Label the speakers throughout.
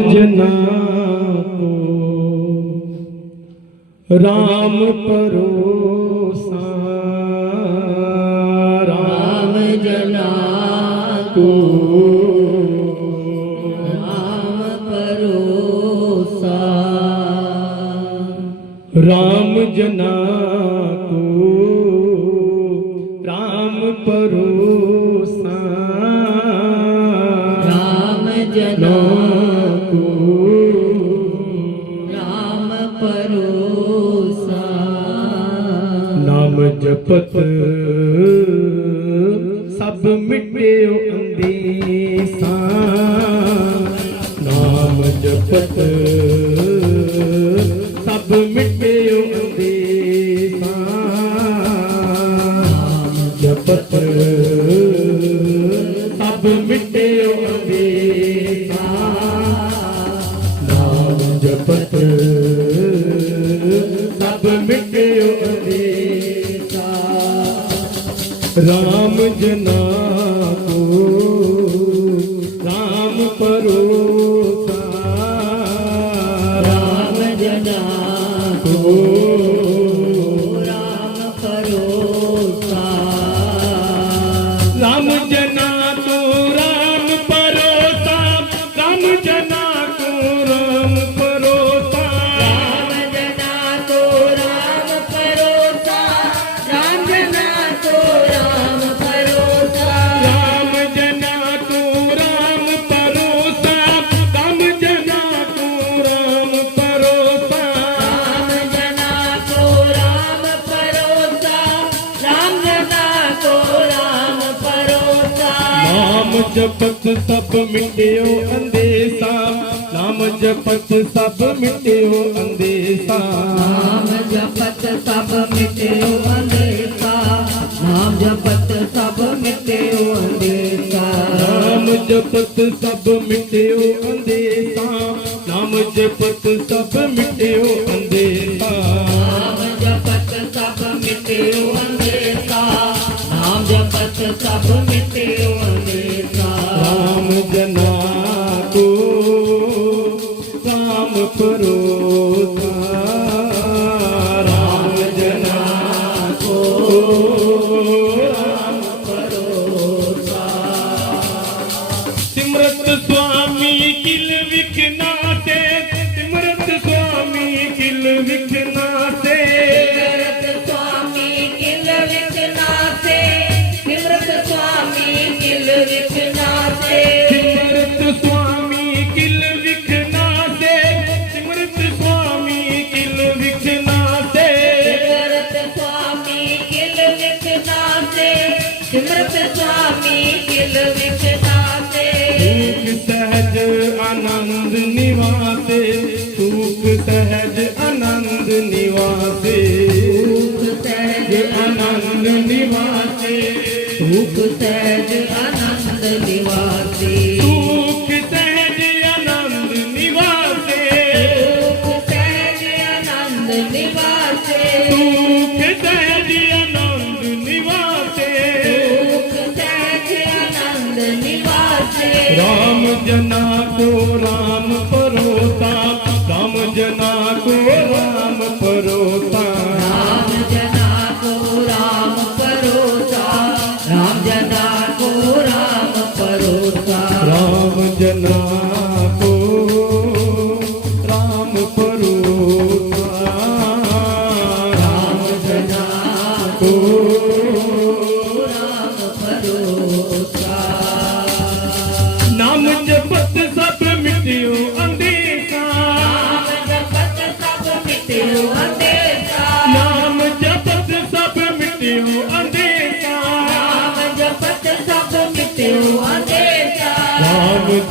Speaker 1: जना को। राम परोसा। राम
Speaker 2: जना को। राम परोसा।
Speaker 1: राम जना ਪਤ ਸਭ ਮਿਟਿਓ ਅੰਦੀ ਸਾਂ ਨਾਮ ਜਪਤ ਸਭ ਮਿਟਿਓ ਅੰਦੀ ਸਾਂ
Speaker 2: ਨਾਮ
Speaker 1: ਜਪਤ ਸਭ ਮਿਟਿਓ ਅੰਦੀ ਸਾਂ ਨਾਮ ਜਪਤ You know. जपत सब मिटियो अंदेसा नाम जपत सब मिटियो अंदेसा नाम
Speaker 2: जपत सब मिटियो अंदेसा नाम जपत सब मिटियो अंदेसा नाम
Speaker 1: जपत सब मिटियो अंदेसा नाम जपत सब मिटियो अंदेसा
Speaker 2: नाम जपत सब मिटियो अंदेसा नाम
Speaker 1: अमृत स्वामी किल विखना।
Speaker 2: ਸੁਖ ਸਹਿਜ ਆਨੰਦ ਨਿਵਾਸੀ।
Speaker 1: ਸੁਖ ਸਹਿਜ ਆਨੰਦ ਨਿਵਾਸੇ।
Speaker 2: ਸੁਖ ਸਹਿਜ ਆਨੰਦ ਨਿਵਾਸੇ।
Speaker 1: ਸੁਖ ਸਹਿਜ ਆਨੰਦ ਨਿਵਾਸੇ।
Speaker 2: ਸੁਖ ਸਹਿਜ ਆਨੰਦ ਨਿਵਾਸੇ।
Speaker 1: ਰਾਮ ਜਨਾ ਕੋ ਰਾਮ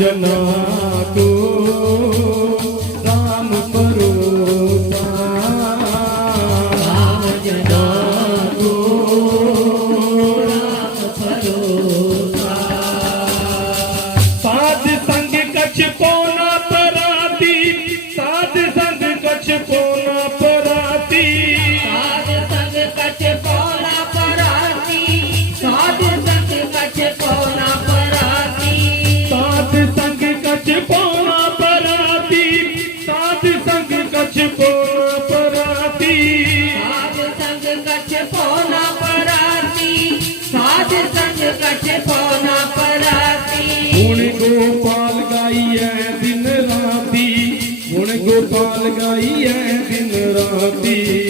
Speaker 1: ಜನ ਗੋਪਾਲ ਗਾਈਐ ਦਿਨ ਰਾਤੀ। ਹੁਣ ਗੋਪਾਲ ਗਾਈਐ ਦਿਨ ਰਾਤੀ।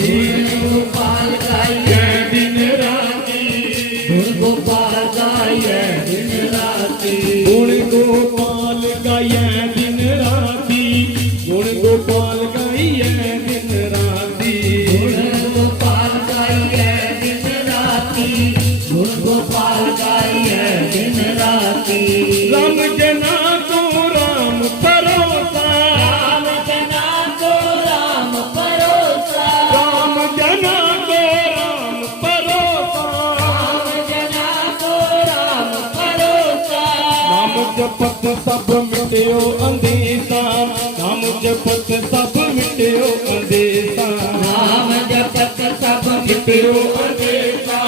Speaker 1: जपत सब मिटियो अंदेसा नाम जपत सब मिटियो अंदेसा
Speaker 2: नाम जपत सब मिटियो
Speaker 1: अंदेसा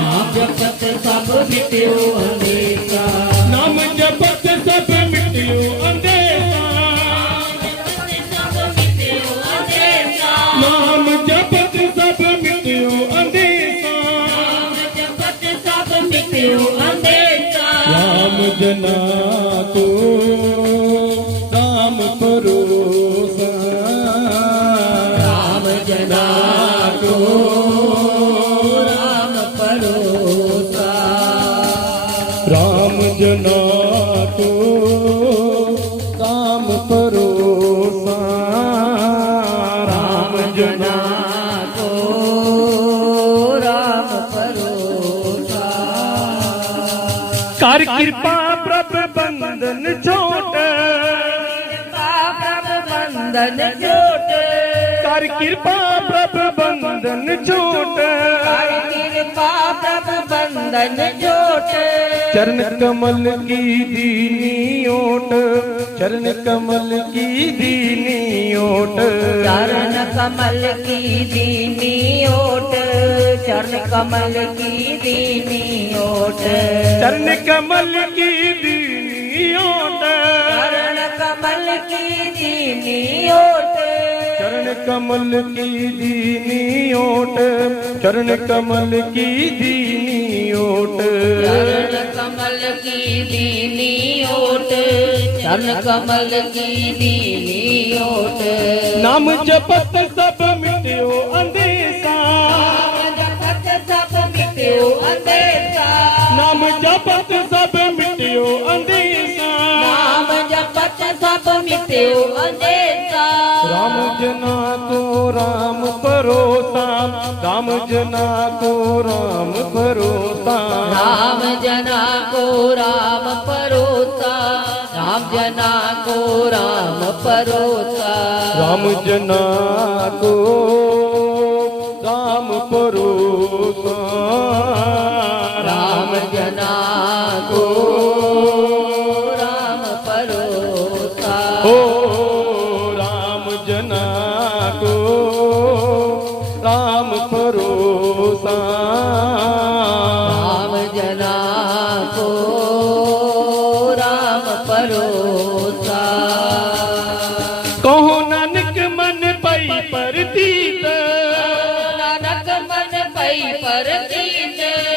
Speaker 2: नाम जपत सब मिटियो अंदेसा
Speaker 1: ਜਨਾ
Speaker 2: ਕੋ ਰਾਮ ਪਰੋਸਾ
Speaker 1: ਕਰ ਕਿਰਪਾ ਪ੍ਰਭ ਬੰਧਨ ਛੋਟ।
Speaker 2: ਪ੍ਰਭ ਬੰਧਨ ਜੋਟ
Speaker 1: ਕਰ ਕਿਰਪਾ ਪ੍ਰਭ ਬੰਧਨ ਛੋਟ।
Speaker 2: कृपा प्रभ बंधन जोट
Speaker 1: चरण कमल की दीनी ओट चरण कमल की दीनी ओट चरण
Speaker 2: कमल की दीनी ओट चरण कमल की दीनी ओट चरण
Speaker 1: कमल की दीनी ओट चरण
Speaker 2: कमल की दीनी ओट
Speaker 1: चरण कमल की दीनी ओट चरण कमल की दीनी ओट। चरण
Speaker 2: कमल की दीनी ओट चरण कमल की दीनी ओट।
Speaker 1: नाम जपत सब मिटियो अंदेसा
Speaker 2: जपत सब मिटियो
Speaker 1: नाम जपत सब मिटियो अंदेसा नाम
Speaker 2: जपत सब मिटियो अंदेसा
Speaker 1: જના કો રામ પરોતા રામ જના કો રામ પરોતા
Speaker 2: રામ જના કો રામ પરોતા રામ જના કો રામ પરોતા રામ
Speaker 1: જના કો રામ પરોતા રામ
Speaker 2: જના કો રામ પરોતા
Speaker 1: ઓ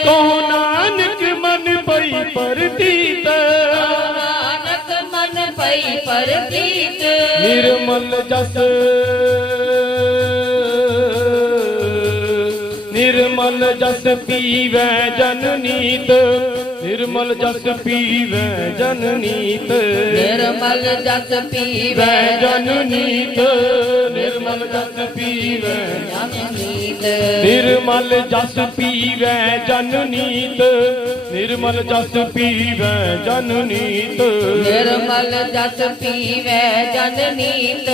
Speaker 1: कहो नानक मन पई पर
Speaker 2: नानक मन पई पर
Speaker 1: निर्मल जस। निर्मल जस पीवे जननीत निर्मल जस पीवे जननीत
Speaker 2: निर्मल जस पीवे जननीत
Speaker 1: निर्मल जस पीवे
Speaker 2: जननीत ਨਿਰਮਲ
Speaker 1: ਜਸ ਪੀਵੈ ਜਨ ਨੀਤ। ਨਿਰਮਲ ਜਸ ਪੀਵੈ ਜਨ ਨੀਤ।
Speaker 2: ਨਿਰਮਲ ਜਸ ਪੀਵੈ ਜਨ ਨੀਤ।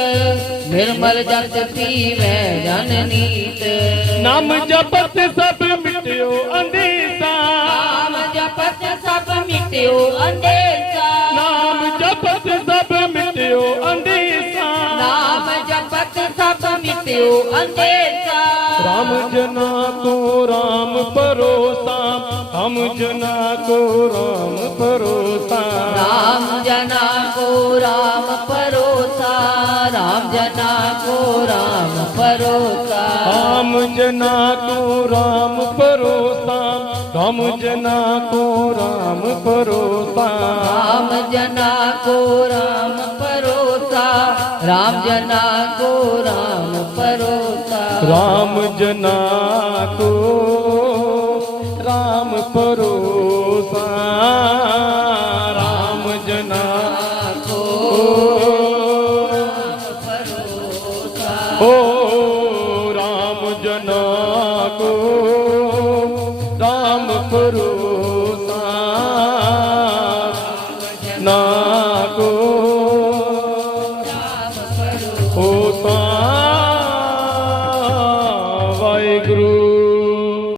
Speaker 2: ਨਿਰਮਲ ਜਸ ਪੀਵੈ ਜਨ ਨੀਤ।
Speaker 1: ਨਾਮ ਜਪਤ ਸਭ ਮਿਟਿਓ ਅੰਦੇਸਾ। ਨਾਮ
Speaker 2: ਜਪਤ ਸਭ ਮਿਟਿਓ ਅੰਦੇਸਾ।
Speaker 1: ਨਾਮ
Speaker 2: રહ્યું અંતે રામ
Speaker 1: જના કો રામ પરોસા હમ જના કો રામ પરોસા
Speaker 2: રામ જના કો રામ પરોસા રામ જના કો રામ પરોસા રામ
Speaker 1: જના કો રામ પરોસા राम जना को राम परोता
Speaker 2: राम जना को राम परोता राम जना को राम
Speaker 1: રામ જના કો રામ પરોસા રામ જના
Speaker 2: કો